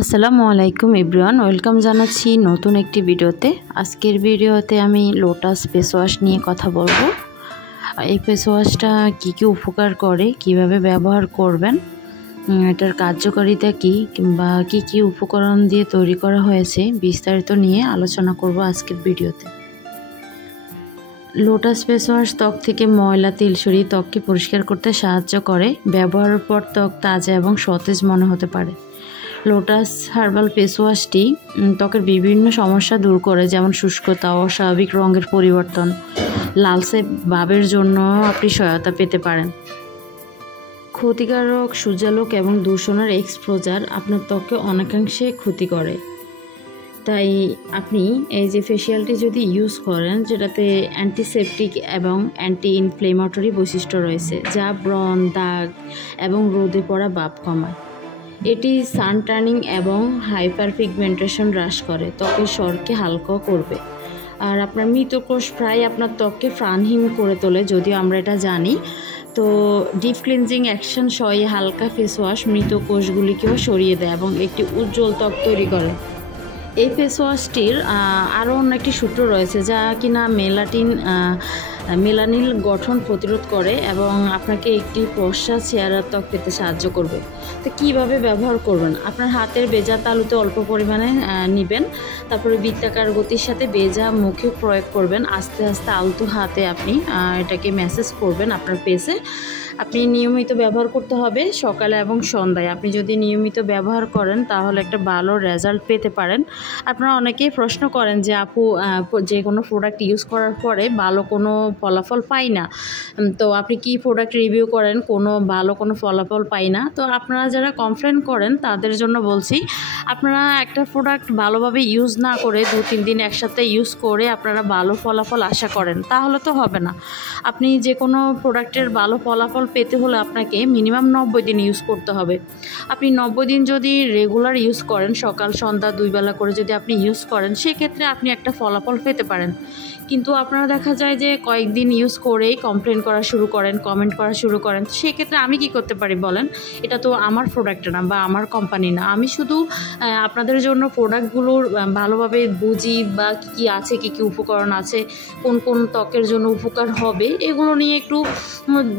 আসসালামু আলাইকুম everyone, welcome জানাচ্ছি নতুন একটি ভিডিওতে। আজকের ভিডিওতে আমি লোটাস ফেস ওয়াশ নিয়ে কথা বলবো। এই ফেস ওয়াশটা কী কী উপকার করে, কিভাবে ব্যবহার করবেন, এটার কার্যকারিতা কী কিংবা কী কী উপকরণ দিয়ে তৈরি করা হয়েছে বিস্তারিত নিয়ে আলোচনা করব আজকের ভিডিওতে। লোটাস ফেস ওয়াশ ত্বক থেকে ময়লা তেল সরিয়ে ত্বককে পরিষ্কার করতে সাহায্য করে। ব্যবহারের পর ত্বক তাজা এবং সতেজ মনে হতে পারে। লোটাস হার্বাল ফেস ওয়াশটি ত্বকের বিভিন্ন সমস্যা দূর করে, যেমন শুষ্কতা, অস্বাভাবিক রঙের পরিবর্তন, লালচে ভাবের জন্য আপনি সহায়তা পেতে পারেন। ক্ষতিকারক সূর্যালোক এবং দূষণের এক্সপোজার আপনার ত্বককে অনেকাংশে ক্ষতি করে। তাই আপনি এই যে ফেসিয়ালটি যদি ইউজ করেন, যেটাতে অ্যান্টিসেপটিক এবং অ্যান্টি ইনফ্লেমেটরি বৈশিষ্ট্য রয়েছে, যা ব্রণ, দাগ এবং রোদে পড়া ভাব কমায়। এটি সান ট্যানিং এবং হাইপার পিগমেন্টেশন হ্রাস করে, ত্বকের স্বরকে হালকা করবে। আর আপনার মৃত কোষ প্রায় আপনার ত্বককে প্রাণহীন করে তোলে, যদিও আমরা এটা জানি। তো ডিপ ক্লিনজিং অ্যাকশন সহ হালকা ফেস ওয়াশ মৃত কোষগুলিকেও সরিয়ে দেয় এবং একটি উজ্জ্বল ত্বক তৈরি করে। এই ফেস ওয়াশটির আরও অন্য একটি সূত্র রয়েছে, যা কিনা মেলানিন গঠন প্রতিরোধ করে এবং আপনাকে একটি ফর্সা চেহারার ত্বক পেতে সাহায্য করবে। তো কীভাবে ব্যবহার করবেন? আপনার হাতের ভেজা তালুতে অল্প পরিমাণে নেবেন, তারপরে বৃত্তাকার গতির সাথে ভেজা মুখে প্রয়োগ করবেন। আস্তে আস্তে আলতো হাতে আপনি এটাকে ম্যাসেজ করবেন আপনার ফেসে। আপনি নিয়মিত ব্যবহার করতে হবে, সকালে এবং সন্ধ্যায়। আপনি যদি নিয়মিত ব্যবহার করেন তাহলে একটা ভালো রেজাল্ট পেতে পারেন। আপনারা অনেকেই প্রশ্ন করেন যে আপু, যে কোনো প্রোডাক্ট ইউজ করার পরে ভালো কোনো ফলাফল পাই না, তো আপনি কি প্রোডাক্ট রিভিউ করেন, ভালো কোনো ফলাফল পাই না। তো আপনারা যারা কমপ্লেন করেন তাদের জন্য বলছি, আপনারা একটা প্রোডাক্ট ভালোভাবে ইউজ না করে 2-3 দিন একসাথে ইউজ করে আপনারা ভালো ফলাফল আশা করেন, তাহলে তো হবে না। আপনি যে কোনো প্রোডাক্টের ভালো ফলাফল পেতে হলে আপনাকে মিনিমাম 90 দিন ইউজ করতে হবে। আপনি 90 দিন যদি রেগুলার ইউজ করেন, সকাল সন্ধ্যা 2 বেলা করে যদি আপনি ইউজ করেন, সেক্ষেত্রে আপনি একটা ফলাফল পেতে পারেন। কিন্তু আপনারা দেখা যায় যে কয়েকদিন ইউজ করেই কমপ্লেন করা শুরু করেন, কমেন্ট করা শুরু করেন। সেক্ষেত্রে আমি কি করতে পারি বলেন? এটা তো আমার প্রোডাক্ট না বা আমার কোম্পানি না। আমি শুধু আপনাদের জন্য প্রোডাক্টগুলোর ভালোভাবে বুঝি বা কী আছে, কী কী উপকরণ আছে, কোন কোন ত্বকের জন্য উপকার হবে, এগুলো নিয়ে একটু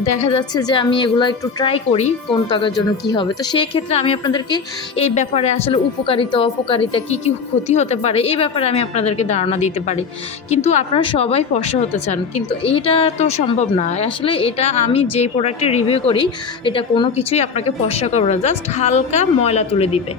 দেখা যাচ্ছে যে আমি এগুলো একটু ট্রাই করি কোন ত্বকের জন্য কি হবে। তো সেই ক্ষেত্রে আমি আপনাদেরকে এই ব্যাপারে আসলে উপকারিতা অপকারিতা কী কী ক্ষতি হতে পারে এই ব্যাপারে আমি আপনাদেরকে ধারণা দিতে পারি। কিন্তু আপনারা সবাই ফর্সা হতে চান, কিন্তু এইটা তো সম্ভব না। আসলে এটা আমি যেই প্রোডাক্টের রিভিউ করি, এটা কোনো কিছুই আপনাকে ফর্সা করবে না, জাস্ট হালকা ময়লা তুলে দিবে।